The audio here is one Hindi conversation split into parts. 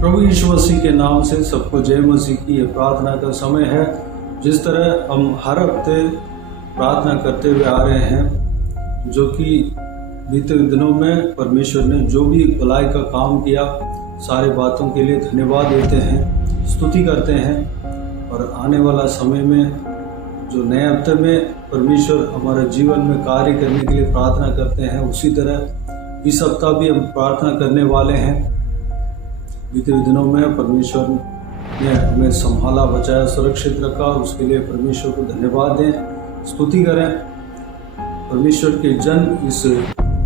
प्रभु यीशु मसीह के नाम से सबको जय मसीह की ये प्रार्थना का समय है। जिस तरह हम हर हफ्ते प्रार्थना करते हुए आ रहे हैं, जो कि बीते दिनों में परमेश्वर ने जो भी भलाई का काम किया, सारे बातों के लिए धन्यवाद देते हैं, स्तुति करते हैं। और आने वाला समय में जो नए हफ्ते में परमेश्वर हमारे जीवन में कार्य करने के लिए प्रार्थना करते हैं, उसी तरह इस हफ्ता भी हम प्रार्थना करने वाले हैं। बीते दिनों में परमेश्वर ने हमें संभाला, बचाया, सुरक्षित रखा, उसके लिए परमेश्वर को धन्यवाद दें, स्तुति करें। परमेश्वर के जन इस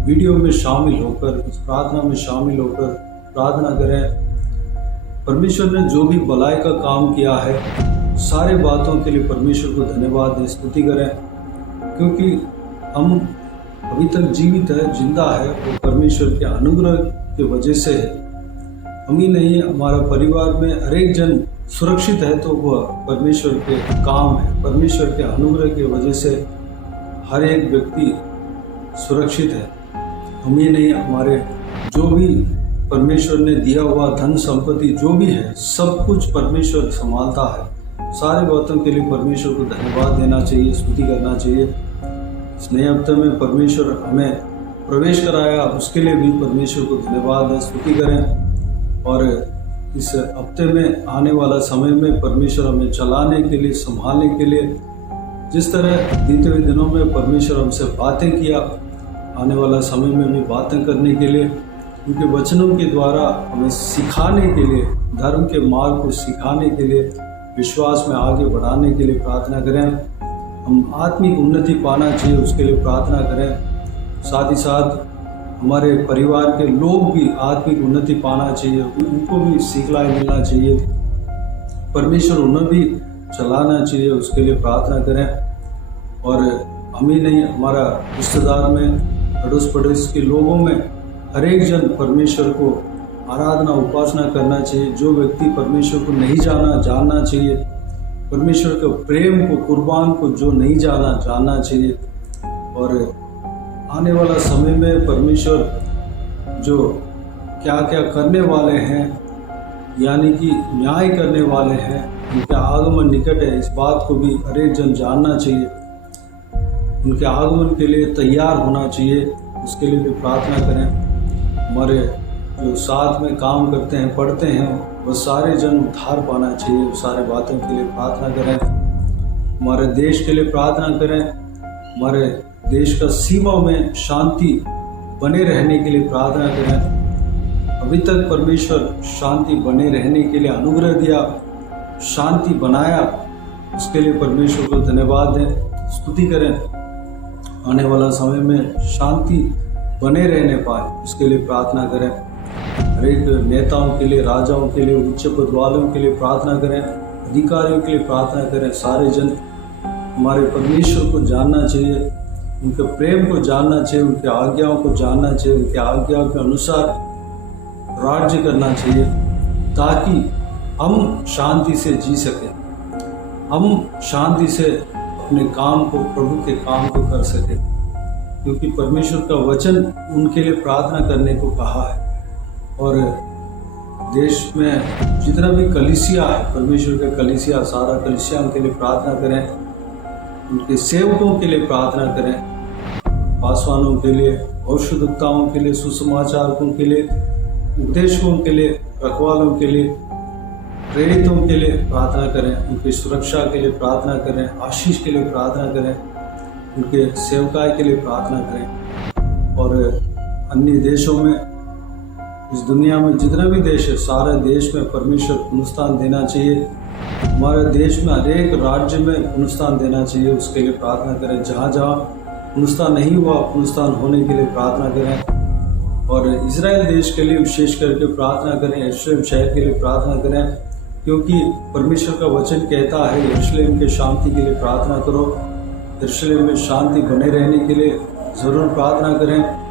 वीडियो में शामिल होकर, इस प्रार्थना में शामिल होकर प्रार्थना करें। परमेश्वर ने जो भी भलाई का काम किया है, सारे बातों के लिए परमेश्वर को धन्यवाद दें, स्तुति करें। क्योंकि हम अभी तक जीवित है, जिंदा है, वो परमेश्वर के अनुग्रह की वजह से है। हम ही नहीं, हमारा परिवार में हर एक जन सुरक्षित है तो वह परमेश्वर के काम है। परमेश्वर के अनुग्रह की वजह से हर एक व्यक्ति सुरक्षित है। हम ही नहीं, हमारे जो भी परमेश्वर ने दिया हुआ धन संपत्ति जो भी है, सब कुछ परमेश्वर संभालता है। सारे बातों के लिए परमेश्वर को धन्यवाद देना चाहिए, स्तुति करना चाहिए। इस नए हफ्ते में परमेश्वर हमें प्रवेश कराया, उसके लिए भी परमेश्वर को धन्यवाद है, स्तुति करें। और इस हफ्ते में आने वाला समय में परमेश्वर हमें चलाने के लिए, संभालने के लिए, जिस तरह बीते हुए दिनों में परमेश्वर हमसे बातें किया, आने वाला समय में भी बातें करने के लिए, उनके वचनों के द्वारा हमें सिखाने के लिए, धर्म के मार्ग को सिखाने के लिए, विश्वास में आगे बढ़ाने के लिए प्रार्थना करें। हम आत्मिक उन्नति पाना चाहिए, उसके लिए प्रार्थना करें। साथ ही साथ हमारे परिवार के लोग भी आत्मिक उन्नति पाना चाहिए, उनको भी सिखलाई मिलना चाहिए, परमेश्वर उन्हें भी चलाना चाहिए, उसके लिए प्रार्थना करें। और हम ही नहीं, हमारा रिश्तेदार में, अड़ोस पड़ोस के लोगों में हर एक जन परमेश्वर को आराधना, उपासना करना चाहिए। जो व्यक्ति परमेश्वर को नहीं जानना चाहिए, परमेश्वर के प्रेम को, कुर्बान को जो नहीं जानना चाहिए। और आने वाला समय में परमेश्वर जो क्या क्या करने वाले हैं, यानी कि न्याय करने वाले हैं, उनके आगमन निकट है, इस बात को भी हर एक जन जानना चाहिए। उनके आगमन के लिए तैयार होना चाहिए, उसके लिए भी प्रार्थना करें। हमारे जो साथ में काम करते हैं, पढ़ते हैं, वह सारे जन उद्धार पाना चाहिए, सारे बातों के लिए प्रार्थना करें। हमारे देश के लिए प्रार्थना करें। हमारे देश का सीमा में शांति बने रहने के लिए प्रार्थना करें। अभी तक परमेश्वर शांति बने रहने के लिए अनुग्रह दिया, शांति बनाया, उसके लिए परमेश्वर को धन्यवाद दें, स्तुति करें। आने वाला समय में शांति बने रहने पाए, उसके लिए प्रार्थना करें। हर एक नेताओं के लिए, राजाओं के लिए, उच्च पद वालों के लिए प्रार्थना करें, अधिकारियों के लिए प्रार्थना करें। सारे जन हमारे परमेश्वर को जानना चाहिए, उनके प्रेम को जानना चाहिए, उनके आज्ञाओं को जानना चाहिए, उनके आज्ञाओं के अनुसार राज्य करना चाहिए, ताकि हम शांति से जी सकें, हम शांति से अपने काम को, प्रभु के काम को कर सकें। क्योंकि परमेश्वर का वचन उनके लिए प्रार्थना करने को कहा है। और देश में जितना भी कलीसिया है, परमेश्वर का कलीसिया, सारा कलीसिया, उनके लिए प्रार्थना करें, उनके सेवकों के लिए प्रार्थना करें, पासवानों के लिए, औषधोक्ताओं के लिए, सुसमाचारकों के लिए, उपदेशकों के लिए, रखवालों के लिए, प्रेरितों के लिए प्रार्थना करें, उनकी सुरक्षा के लिए प्रार्थना करें, आशीष के लिए प्रार्थना करें, उनके सेवकाई के लिए प्रार्थना करें। और अन्य देशों में, इस दुनिया में जितने भी देश है, सारे देश में परमेश्वर पुनरुत्थान देना चाहिए। हमारे देश में हर एक राज्य में पुनरुत्थान देना चाहिए, उसके लिए प्रार्थना करें। जहाँ जहाँ पुनरुत्थान नहीं हुआ, पुनरुत्थान होने के लिए प्रार्थना करें। और इजराइल देश के लिए विशेष करके प्रार्थना करें, यरूशलेम शहर के लिए प्रार्थना करें। क्योंकि परमेश्वर का वचन कहता है, यरूशलेम के शांति के लिए प्रार्थना करो। यरूशलेम में शांति बने रहने के लिए ज़रूर प्रार्थना करें।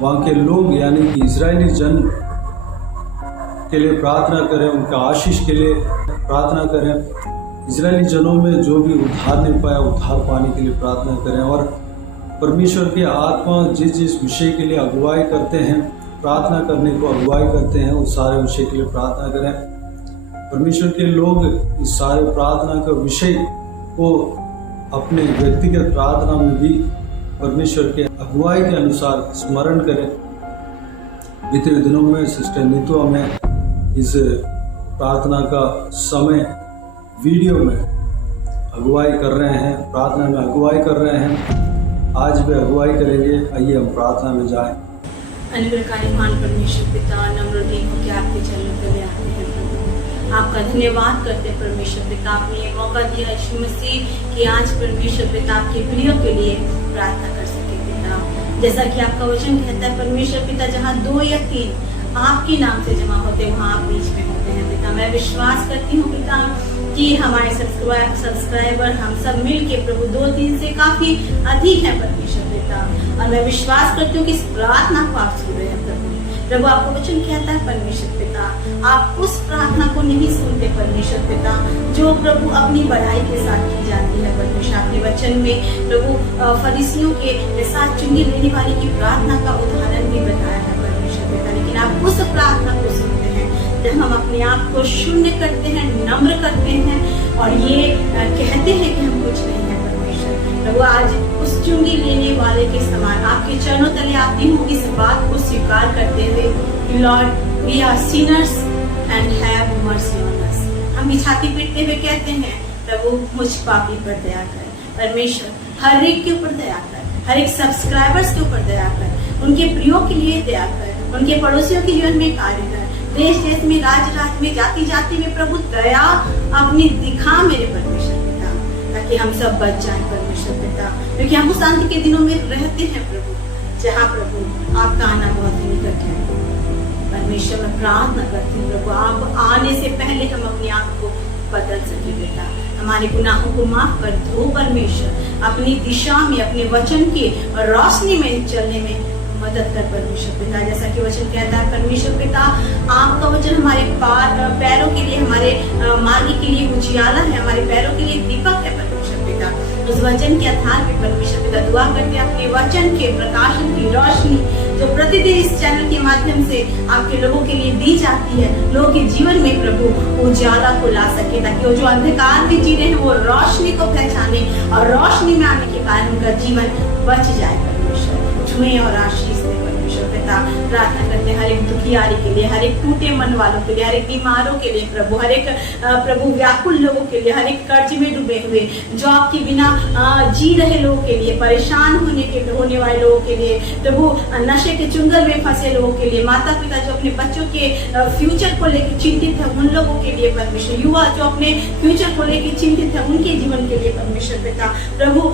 वहाँ के लोग, यानी कि इजरायली जन के लिए प्रार्थना करें, उनका आशीष के लिए प्रार्थना करें। इजरायली जनों में जो भी उद्धार नहीं पाया, उद्धार पाने के लिए प्रार्थना करें। और परमेश्वर की आत्मा जिस जिस विषय के लिए अगुवाई करते हैं, प्रार्थना करने को अगुवाई करते हैं उस सारे विषय के लिए प्रार्थना करें। परमेश्वर के लोग इस सारे प्रार्थना का विषय को अपने व्यक्तिगत प्रार्थना में भी परमेश्वर के अगुवाई के अनुसार स्मरण करें। बीते दिनों में सिस्टर नीतू में इस प्रार्थना का समय वीडियो में अगुवाई कर रहे हैं, प्रार्थना में अगुवाई कर रहे हैं। आज भी अगुवाई करेंगे। आइए हम प्रार्थना में जाएं। अनुग्रहकारी महान परमेश्वर पिता, नम्र हृदय होकर आपके चरणों तले आते हैं प्रभु। आपका धन्यवाद करते हैं परमेश्वर पिता, आपने ये मौका दिया यीशु मसीह कि आज परमेश्वर पिता आपके प्रियो के लिए प्रार्थना कर सके पिता। जैसा कि आपका वचन कहता है परमेश्वर पिता, जहाँ 2 या 3 आपके नाम से जमा होते वहाँ आप बीच में होते हैं पिता। मैं विश्वास करती हूँ पिता कि हमारे सब्सक्राइबर हम सब मिल के प्रभु 2-3 से काफी अधिक है परमेश्वर पिता, और मैं विश्वास करती हूँ कि इस प्रार्थना को आप सुन रहे हैं प्रभु। प्रभु आपका वचन कहता है परमेश्वर पिता, आप उस प्रार्थना को नहीं सुनते परमेश्वर पिता जो प्रभु अपनी बढ़ाई के साथ की जाती है परमेश्वर। आपके वचन में प्रभु फरीसियों के साथ चुंगी लेने वाली की प्रार्थना का उदाहरण भी बताया है परमेश्वर पिता, लेकिन आप उस प्रार्थना को सुनते हैं जब हम अपने आप को शून्य करते हैं, नम्र करते हैं और ये कहते हैं कि हम कुछ नहीं है परमेश्वर। प्रभु आज उस चुंगी लेने वाले के समान आपके चरणों तले आती हूँ इस बात को स्वीकार करते हुए, Lord we are sinners and have mercy on us. हम भी छाती पीटते हुए कहते हैं प्रभु मुझ पापी पर दया कर परमेश्वर, हर एक के ऊपर दया कर, हर एक सब्सक्राइबर्स के ऊपर दया कर, उनके प्रियो के लिए दया कर, उनके पड़ोसियों के जीवन में कार्य कर, देश देश में, राज्य राज्य में, जाति जाति में प्रभु दया अपनी दिखा मेरे परमेश्वर पिता, ताकि हम सब बच जाएं परमेश्वर पिता, क्योंकि हम उस अंत के दिनों में रहते हैं प्रभु जहाँ प्रभु आपका आना बहुत ही निकट है परमेश्वर। मैं प्रार्थना करती हूँ प्रभु आप आने से पहले हम अपने आप को बदल सके बेटा, हमारे गुनाहों को माफ कर दो परमेश्वर, अपनी दिशा में अपने वचन की रोशनी में चलने में मदद कर परमेश्वर पिता। जैसा कि वचन कहता है परमेश्वर पिता, आपका वचन हमारे पैरों के लिए, हमारे मार्ग के लिए उजियाला है, हमारे पैरों के लिए दीपक है परमेश्वर पिता। उस वचन के आधार पे परमेश्वर पिता दुआ करते हैं अपने वचन के प्रकाशन की रोशनी जो प्रतिदिन इस चैनल के माध्यम से आपके लोगों के लिए दी जाती है, लोगों के जीवन में प्रभु उजाला को ला सके, ताकि वो जो अंधकार में जी रहे हैं वो रोशनी को पहचाने और रोशनी में आने के कारण उनका जीवन बच जाए परमेश्वर। छुए और आशीष दे परमेश्वर पिता। प्रार्थना करते हैं हर एक दुखियारी के लिए, हर एक टूटे मन वालों के लिए, हर एक बीमारों के लिए प्रभु, हर एक प्रभु व्याकुल लोगों के लिए, हर एक कर्ज में डूबे हुए, जॉब के बिना जी रहे लोगों के लिए, परेशान होने वाले लोगों के लिए प्रभु, नशे के चुंगल में फंसे लोगों के लिए, माता पिता जो अपने बच्चों के फ्यूचर को लेकर चिंतित है उन लोगों के लिए परमेश्वर, युवा जो अपने फ्यूचर को लेकर चिंतित है उनके जीवन के लिए परमेश्वर पिता। प्रभु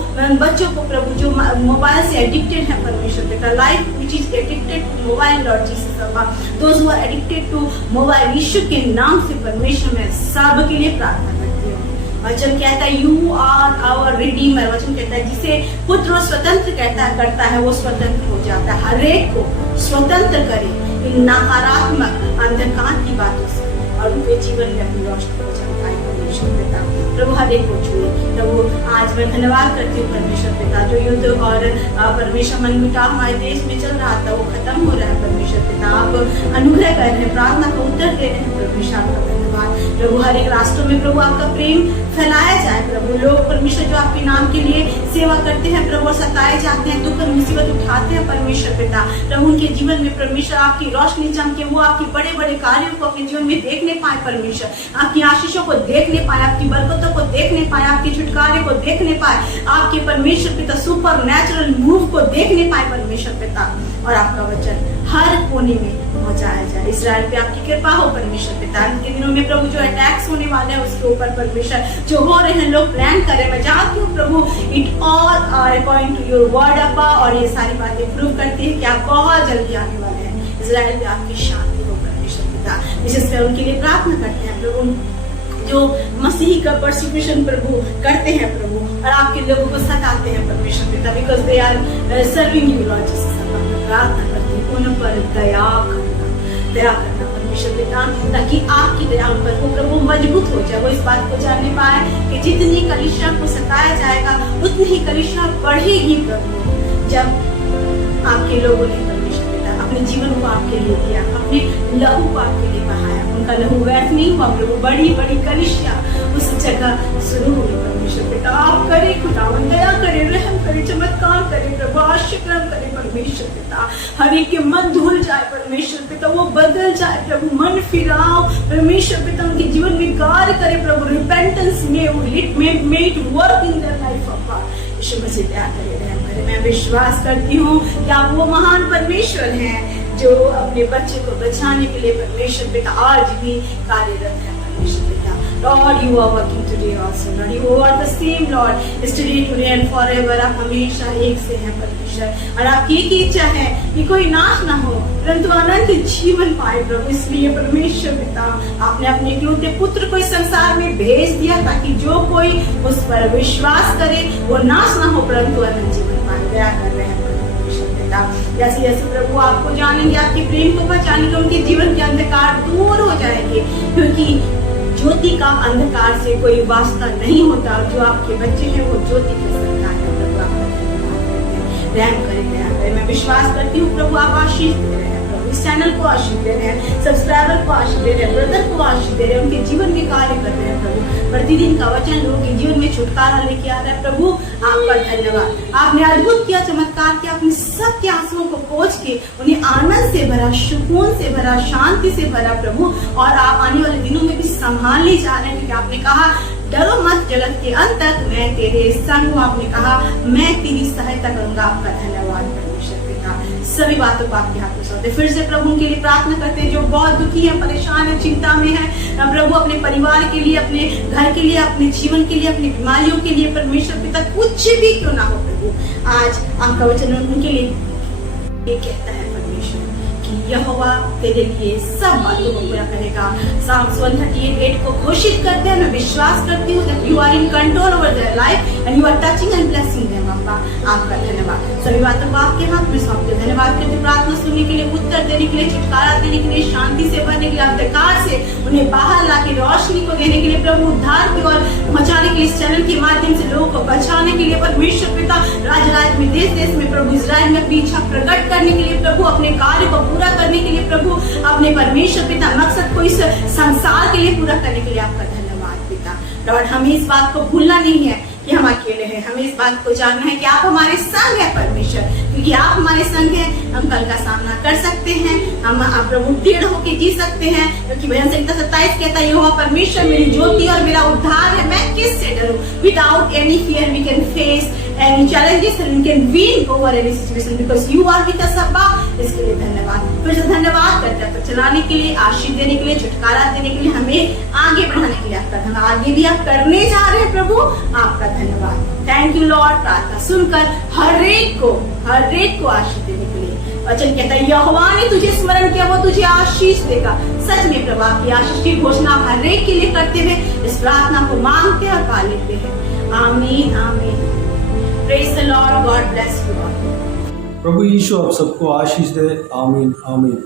बच्चों को प्रभु जो मोबाइल से एडिक्टेड है परमेश्वर पिता, life which is addicted to mobile Lord Jesus Abba, those who are addicted to mobile, यीशु के नाम से परमेश्वर मैं सब के लिए प्रार्थना करती हूँ। वचन कहता है यू आर आवर रिडीमर, वचन कहता है जिसे पुत्र स्वतंत्र करता है वो स्वतंत्र हो जाता है। हर एक को स्वतंत्र करे इन नकारात्मक अंधकार की बातों से और उनके जीवन में अपनी रोशनी को चमकाए परमेश्वर पिता। प्रभु हर एक को छुए प्रभु। आज मैं धन्यवाद करती हूँ परमेश्वर पिता, जो युद्ध और परमेश्वर मनमुटाव हमारे देश में चल रहा था वो खत्म हो रहा है परमेश्वर पिता। आप अनुग्रह कर रहे हैं, प्रार्थना का उत्तर दे रहे हैं परमेश्वर, आपका धन्यवाद प्रभु। हर एक राष्ट्रों में प्रभु आपका प्रेम फैलाया जाए प्रभु। लोग परमेश्वर जो आपके नाम के लिए सेवा करते हैं प्रभु, सताए जाते हैं, दुख और मुसीबत उठाते हैं परमेश्वर पिता, प्रभु उनके जीवन में परमेश्वर आपकी रोशनी चमके, वो आपके बड़े बड़े कार्यों को अपने जीवन में देखने पाए परमेश्वर, आपकी आशीषों को देखने पाए, आपकी बरकतों को देखने पाए, आपके छुटकारे को देखने पाए, आपके परमेश्वर पिता सुपर नेचुरल मूव को देखने पाए परमेश्वर पिता, और आपका वचन हर कोने में पहुंचाया जाए। इस्राएल पे आपकी कृपा हो परमेश्वर पिता। इनके दिनों में प्रभु जो अटैक्स होने वाले हैं उसके ऊपर परमेश्वर जो हो रहे हैं, लोग प्लान कर रहे हैं, मैं जानती हूँ प्रभु it all are according to your word अप्पा, और ये सारी बातें प्रूव करती है कि आप बहुत जल्दी आने वाले हैं। इस्राएल पे आपकी शांति हो परमेश्वर पिता, विशेषकर उनके लिए प्रार्थना करते हैं प्रभु जो मसीह का परसिक्यूशन प्रभु करते हैं प्रभु, और आपके लोगों को सताते हैं परमेश्वर पिता, because they are serving you Lord Jesus. प्रार्थना करते हैं उन पर दया करना परमेश्वर पिता, ताकि आपकी दया उन पर हो प्रभु, मजबूत हो जाए, वो इस बात को जानने पाए कि जितनी कलीसिया को सताया जाएगा उतनी ही कलीसिया बढ़ेगी प्रभु, जब आपके लोगों ने परमेश्वर पिता अपने जीवन को आपके लिए दिया, अपने लहू को आपके लिए बहाया। उनका लहू व्यर्थ नहीं हुआ प्रभु, बड़ी बड़ी कलिसिया उस जगह शुरू हुई। परमेश्वर पिता आप करे, खुदावन दया करे, रहम करे, चमत्कार करे प्रभु, आशीर्वाद करे परमेश्वर पिता। हर एक के मन धुल जाए परमेश्वर पिता, वो बदल जाए प्रभु, मन फिराओ परमेश्वर पिता, उनके जीवन में कार्य करे प्रभु, repentance may it work in their life अप्पा। यीशु मसीह दया करे, रहम करे। मैं विश्वास करती हूँ कि आप वो महान परमेश्वर हैं जो अपने बच्चे को बचाने के लिए परमेश्वर पिता आज भी कार्यरत है परमेश्वर पिता। Lord, you are working today also, Lord. You are the same, Lord, yesterday, today and forever. आप हमेशा एक से हैं परमेश्वर, और आपकी एक ही इच्छा है कि कोई नाश ना हो परंतु अनंत जीवन पाए प्रभु। इसलिए परमेश्वर पिता आपने अपने इकलौते पुत्र को इस संसार में भेज दिया ताकि जो कोई उस पर विश्वास करे वो नाश ना हो परंतु अनंत जीवन पाए। दया कर रहे हैं परमेश्वर पिता, जैसे जैसे प्रभु आपको जानेंगे, आपके प्रेम को पहचानेंगे, उनके जीवन के अंधकार दूर हो जाएंगे, क्योंकि ज्योति का अंधकार से कोई वास्ता नहीं होता। जो आपके बच्चे हैं वो ज्योति के संतान है प्रभु, आपका धन्यवाद करते हैं। रहम करें, दया करें। मैं विश्वास करती हूँ प्रभु आप आशीष दे रहे हैं प्रभु, इस चैनल को आशीष दे रहे हैं, सब्सक्राइबर को आशीष दे रहे हैं, ब्रदर को आशीष दे रहे हैं, उनके जीवन में कार्य कर रहे हैं प्रभु। प्रतिदिन का वचन लोगों के जीवन में छुटकारा लेके आ रहा है प्रभु, आपका धन्यवाद। आपने अद्भुत किया, चमत्कार किया, अपने सबके आंसुओं को पोंछ के उन्हें आनंद से भरा, सुकून से भरा, शांति से भरा प्रभु। और आप आने वाले दिनों में भी संभालने जा रहे हैं, क्योंकि आपने कहा डरो मत, जगत के अंत तक मैं तेरे संग हूँ। आपने कहा मैं तेरी सहायता करूंगा। आपका धन्यवाद परमेश्वर पिता। सभी बातों को आपके हाथ में सौंपते, फिर से प्रभु उनके लिए प्रार्थना करते हैं जो बहुत दुखी है, परेशान है, चिंता में है प्रभु, अपने परिवार के लिए, अपने घर के लिए, अपने जीवन के लिए, अपनी बीमारियों के लिए परमेश्वर पिता, कुछ भी क्यों ना हो प्रभु, आज आपका वचन उनके लिए ये कहता है परमेश्वर कि यहोवा तेरे लिए सब बातों को पूरा करेगा। Psalm 138 को घोषित करते हैं, मैं विश्वास करती हूँ that you are in control over their life and you are touching and blessing them। आपका धन्यवाद। सभी बातों को आपके हाथ में सौंपते, धन्यवाद करते, प्रार्थना सुनने के लिए, उत्तर देने के लिए, छुटकारा देने के लिए, शांति से भरने के लिए, अंधकार से उन्हें बाहर लाके रोशनी को देने के लिए प्रभु, उद्धार की ओर पहुंचाने के लिए, इस चैनल के माध्यम से लोगों को बचाने के लिए परमेश्वर पिता, राज्य में, देश देश में प्रभु, इजराइल में अपनी इच्छा प्रकट करने के लिए प्रभु, अपने कार्य को पूरा करने के लिए प्रभु, अपने परमेश्वर पिता मकसद को इस संसार के लिए पूरा करने के लिए आपका धन्यवाद पिता। लॉर्ड, हमें इस बात को भूलना नहीं है कि हम अकेले हैं, हमें इस बात को जानना है कि आप हमारे संग है परमेश्वर, क्योंकि आप हमारे संग हैं हम कल का सामना कर सकते हैं, हम प्रभु दृढ़ होकर जी सकते हैं, क्योंकि भजन संहिता 27 कहता है यहोवा परमेश्वर मेरी ज्योति और मेरा उद्धार है, मैं किससे डरूं। Without any fear we can face any challenges and we can win over any situation because you are with us अब्बा। इसके लिए धन्यवाद, फिर से धन्यवाद करते हैं, तो चलाने के लिए, आशीष देने के लिए, छुटकारा देने के लिए, हमें आगे बढ़ाने के लिए आपका धन्यवाद। आगे भी आप करने जा रहे हैं प्रभु, आपका धन्यवाद। Thank you Lord. प्रार्थना सुनकर हर एक को आशीष देने के लिए वचन कहता है यहोवा ने तुझे स्मरण किया वो तुझे आशीष देगा। सच में प्रभु आपकी आशीष की घोषणा हर एक के लिए करते हुए इस प्रार्थना को मांगते और पा लेते हैं। आमीन आमीन। Praise the lord, god bless you all. प्रभु यीशु आप सबको आशीष दे। आमीन आमीन।